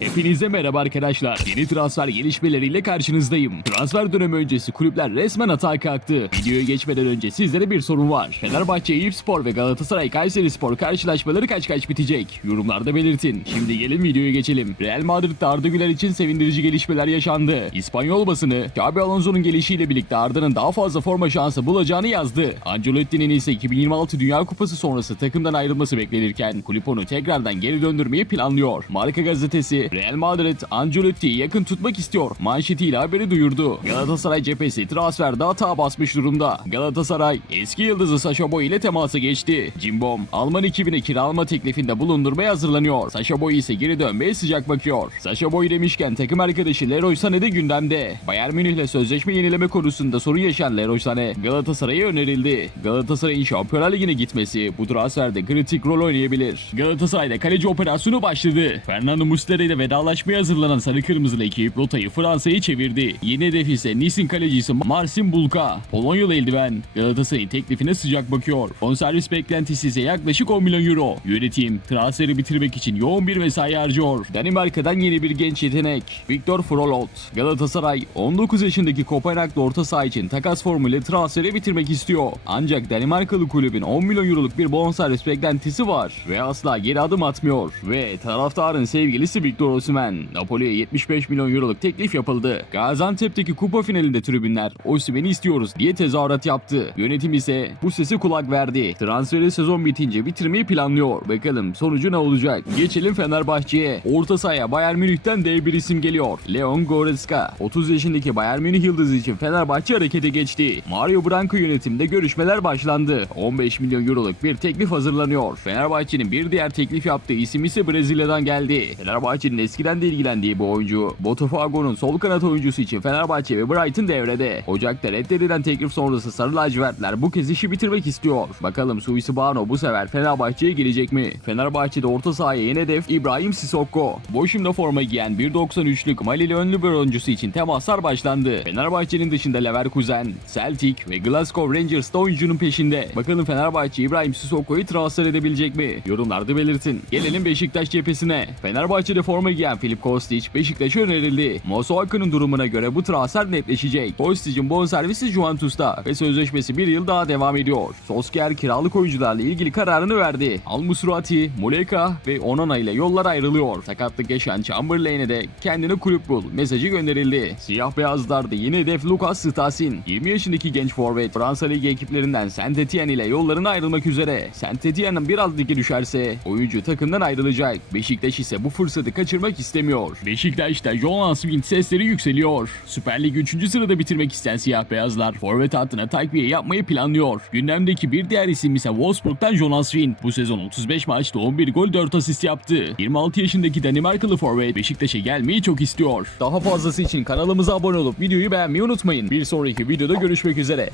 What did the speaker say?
Hepinize merhaba arkadaşlar. Yeni transfer gelişmeleriyle karşınızdayım. Transfer dönemi öncesi kulüpler resmen atağa kalktı. Videoya geçmeden önce sizlere bir sorun var. Fenerbahçe, Eyüpspor ve Galatasaray Kayserispor karşılaşmaları kaç kaç bitecek? Yorumlarda belirtin. Şimdi gelin videoya geçelim. Real Madrid'de Arda Güler için sevindirici gelişmeler yaşandı. İspanyol basını, Xabi Alonso'nun gelişiyle birlikte Arda'nın daha fazla forma şansı bulacağını yazdı. Ancelotti'nin ise 2026 Dünya Kupası sonrası takımdan ayrılması beklenirken kulüp onu tekrardan geri döndürmeyi planlıyor. Marka gazetesi Real Madrid Ancelotti'yi yakın tutmak istiyor. Manşetiyle haberi duyurdu. Galatasaray cephesi transferde hata basmış durumda. Galatasaray eski yıldızı Sacha Boey ile temasa geçti. Cimbom Alman ekibine kiralama teklifinde bulundurmaya hazırlanıyor. Sacha Boey ise geri dönmeye sıcak bakıyor. Sacha Boey demişken takım arkadaşı Leroy Sané de gündemde. Bayern Münih ile sözleşme yenileme konusunda sorun yaşayan Leroy Sané Galatasaray'a önerildi. Galatasaray'ın Şampiyonlar Ligi'ne gitmesi bu transferde kritik rol oynayabilir. Galatasaray'da kaleci operasyonu başladı. Fernando Muslera ile vedalaşmaya hazırlanan Sarı Kırmızılı ekip rotayı Fransa'ya çevirdi. Yeni hedef ise Nice'in kalecisi Marcin Bulka. Polonyalı eldiven Galatasaray'ın teklifine sıcak bakıyor. Bonservis beklentisi ise yaklaşık 10 milyon euro. Yönetim transferi bitirmek için yoğun bir mesai harcıyor. Danimarka'dan yeni bir genç yetenek. Viktor Frolot. Galatasaray 19 yaşındaki Kopenhag'da orta saha için takas formuyla transferi bitirmek istiyor. Ancak Danimarkalı kulübün 10 milyon euroluk bir bonservis beklentisi var ve asla geri adım atmıyor. Ve taraftarın sevgilisi Victor Osimhen. Napoli'ye 75 milyon euroluk teklif yapıldı. Gaziantep'teki kupa finalinde tribünler Osimhen'i istiyoruz diye tezahürat yaptı. Yönetim ise bu sese kulak verdi. Transferi sezon bitince bitirmeyi planlıyor. Bakalım sonucu ne olacak? Geçelim Fenerbahçe'ye. Orta sahaya Bayern Münih'ten dev bir isim geliyor. Leon Goretzka. 30 yaşındaki Bayern Münih yıldızı için Fenerbahçe harekete geçti. Mario Branco yönetimde görüşmeler başlandı. 15 milyon euroluk bir teklif hazırlanıyor. Fenerbahçe'nin bir diğer teklif yaptığı isim ise Brezilya'dan geldi. Fenerbahçe'nin eskiden de ilgilendiği bu oyuncu, Botafogo'nun sol kanat oyuncusu için Fenerbahçe ve Brighton devrede. Ocak'ta reddedilen teklif sonrası Sarı Lacivertler bu kez işi bitirmek istiyor. Bakalım Suisi Bano bu sefer Fenerbahçe'ye gelecek mi? Fenerbahçe'de orta sahaya yeni hedef İbrahim Sissoko. Boşumda forma giyen 1.93'lük Malili önlü bir oyuncusu için temaslar başlandı. Fenerbahçe'nin dışında Leverkusen, Celtic ve Glasgow Rangers da oyuncunun peşinde. Bakalım Fenerbahçe İbrahim Sissoko'yu transfer edebilecek mi? Yorumlarda belirtin. Gelelim Beşiktaş cephesine. Fenerbahçe'de forma giyen Filip Kostic Beşiktaş'a önerildi. Mosoakı'nın durumuna göre bu transfer netleşecek. Kostic'in bonservisi Juventus'ta ve sözleşmesi bir yıl daha devam ediyor. Solskjaer kiralık oyuncularla ilgili kararını verdi. Al Musrati, Muleka ve Onana ile yollar ayrılıyor. Sakatlık yaşayan Chamberlain'e de kendine kulüp bul mesajı gönderildi. Siyah beyazlarda yine hedef Lucas Stasin. 20 yaşındaki genç forvet Fransa Ligi ekiplerinden Saint Etienne ile yollarına ayrılmak üzere. Saint Etienne'in biraz ligi düşerse oyuncu takımdan ayrılacak. Beşiktaş ise bu fırsatı kaçırmak istemiyor. Beşiktaş'ta Jonas Wind sesleri yükseliyor. Süper Lig 3. sırada bitirmek isteyen siyah beyazlar forvet hattına takviye yapmayı planlıyor. Gündemdeki bir diğer isim ise Wolfsburg'dan Jonas Wind. Bu sezon 35 maçta 11 gol 4 asist yaptı. 26 yaşındaki Danimarkalı forvet Beşiktaş'a gelmeyi çok istiyor. Daha fazlası için kanalımıza abone olup videoyu beğenmeyi unutmayın. Bir sonraki videoda görüşmek üzere.